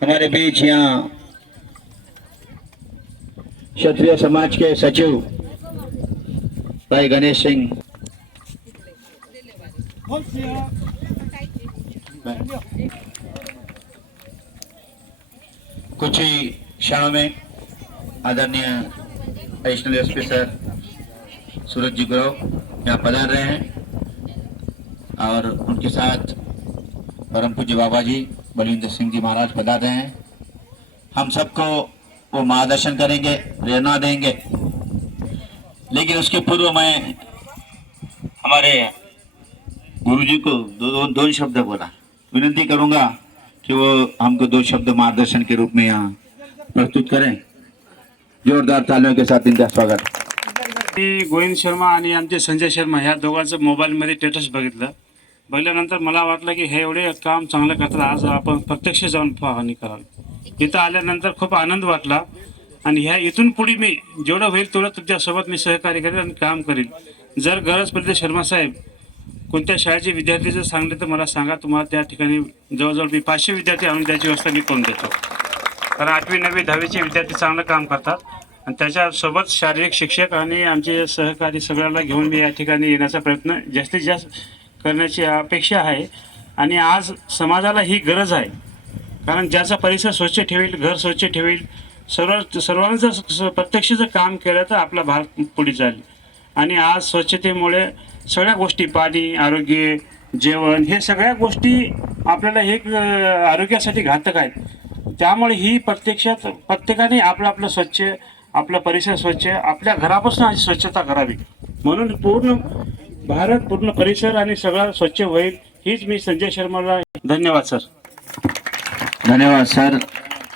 हमारे बीच यहाँ क्षत्रिय समाज के सचिव भाई गणेश सिंह। कुछ ही क्षणों में आदरणीय additional SP sir Suraj ji Gurav यहाँ पधार रहे हैं और उनके साथ परम पूज्य बाबा जी बलविंदर सिंह जी महाराज पधार रहे हैं। हम सबको वो मार्गदर्शन करेंगे प्रेरणा देंगे। लेकिन उसके पूर्व मैं हमारे गुरु जी को दो, दो, दो शब्द बोला। विनंती करूँगा कि वो हमको दो शब्द मार्गदर्शन के रूप में यहाँ प्रस्तुत करें। जोरदार तालियों के साथ इनका स्वागत। गोविंद शर्मा आणि संजय शर्मा ह्या दोघांचं मोबाईलमध्ये स्टेटस बघितलं. बघल्यानंतर मला वाटलं की हे एवढे काम चांगलं करतात आज आपण प्रत्यक्ष जाऊन पाहणी कराल. इथं आल्यानंतर खूप आनंद वाटला. आणि ह्या इथून पुढे मी जेवढं होईल तेवढं तुमच्यासोबत मी सहकार्य करेन आणि काम करेन. जर गरज पडली तर शर्मा साहेब कोणत्या शाळेचे विद्यार्थी जर सांगले तर मला सांगा. तुम्हाला त्या ठिकाणी जवळजवळ मी पाचशे विद्यार्थी आणून त्याची व्यवस्था मी करून देतो. कारण आठवी नववी दहावीचे विद्यार्थी चांगलं काम करतात. आणि त्याच्यासोबत शारीरिक शिक्षक आणि आमचे सहकारी सगळ्याला घेऊन मी या ठिकाणी येण्याचा प्रयत्न जास्तीत जास्त करण्याची अपेक्षा आहे. आणि आज समाजाला ही गरज आहे. कारण ज्याचा परिसर स्वच्छ ठेवेल घर स्वच्छ ठेवेल सर्व सर्वांनी जर स- प्रत्यक्ष जर काम केलं तर आपला भारत पुढे जाईल. आणि आज स्वच्छतेमुळे सगळ्या गोष्टी पाणी आरोग्य जेवण हे सगळ्या गोष्टी आपल्याला हे आरोग्यासाठी घातक आहेत. त्यामुळे ही प्रत्यक्षात प्रत्येकाने आपलं आपलं स्वच्छ आपला परिसर स्वच्छ आपल्या घरापासून आज स्वच्छता करावी. म्हणून पूर्ण भारत पूर्ण परिसर आणि सगळा स्वच्छ होईल हीच मी संजय शर्माला धन्यवाद सर. धन्यवाद सर.